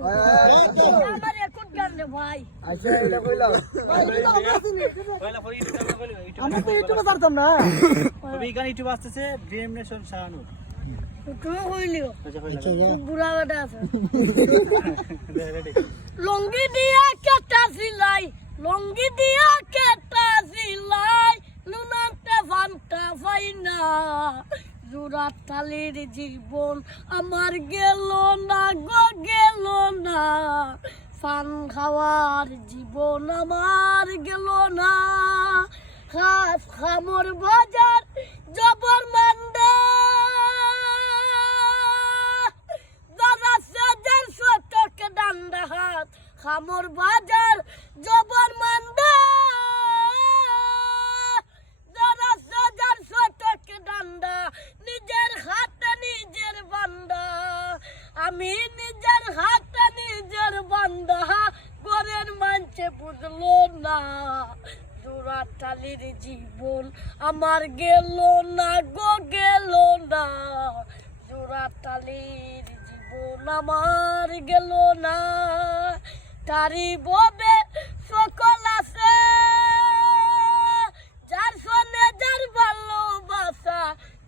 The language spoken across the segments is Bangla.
আমার একট গান রে ভাই আচ্ছা এটা কইলাম আমরা তো ইউটিউবে পারতাম না এই গান ইউটিউব আসতেছে ড্রিম নেশন শাহানুর তুমি কইলিও আচ্ছা বুড়া বেটা আছে লঙ্গি দিয়া কেটা সিলাই লঙ্গি দিয়া কেটা সিলাই নুনাতে ফান্টা ফাইনা জোড়া তালির জীবন আমার গেল না গো গেল না পান খাওয়ার জীবন আমার গেল না খাস খামর বাজার জবর মান্ডা দাদা সাজার সটক ডান্ডা হাত খামর বাজার জবর মান্ডা দাদা সাজার সটক ডান্ডা নিজের হাতে নিজের বান্দা আমি নিজের হাতে নিজের বান্দা ঘরের মানছে বুঝলো না জোড়া টালির জীবন আমার গেল না গো গেল না জোড়া টালির জীবন আমার গেল না তারি ববে সকল আছে যার সনে যার ভালোবাসা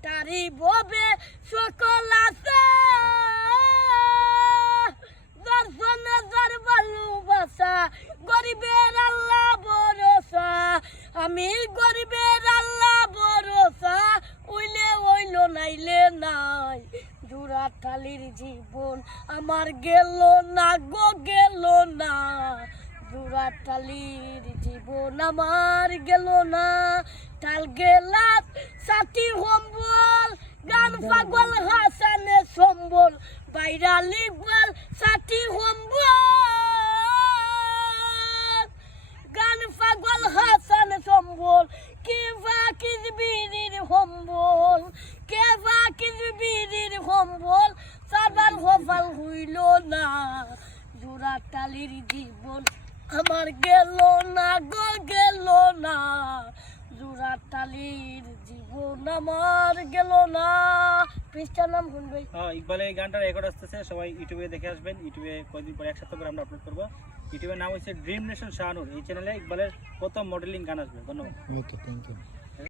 তারি ববে সকল আছে যার সনে যার ভালোবাসা গরিবের আল্লাহ ভরসা আমি গরিবের আল্লাহ ভরসা উইলে ওইল নাইলে নাই জোড়া টালির জীবন আমার গেল না গো গেল না জোড়া টালির জীবন আমার গেল না টাল গেলাত সাথী সম্বল গান পাগল হাসানে সম্বল বাইরা লিখবল সাথী সম্বল গান পাগল হাসান সম্বল কেবা কিজবিরির সম্বল কেবা কিজবিরির সম্বল সাবাল হফাল হইল না জোড়া টালির জীবন আমার গেল না গো গেল না জোড়া টালির জীবন আমার গেল না পৃষ্ঠার নাম শুনবে ইকবালের এই গানটা রেকর্ড আসতেছে সবাই ইউটিউবে দেখে আসবেন ইউটিউবে কয়েকদিন পরে এক সপ্তাহ পরে আমরা আপলোড করবো ইউটিউবের নাম হচ্ছে ড্রিম নেশন শাহানুর এই চ্যানেলে ইকবালের প্রথম মডেলিং গান আসবে ধন্যবাদ ওকে থ্যাংক ইউ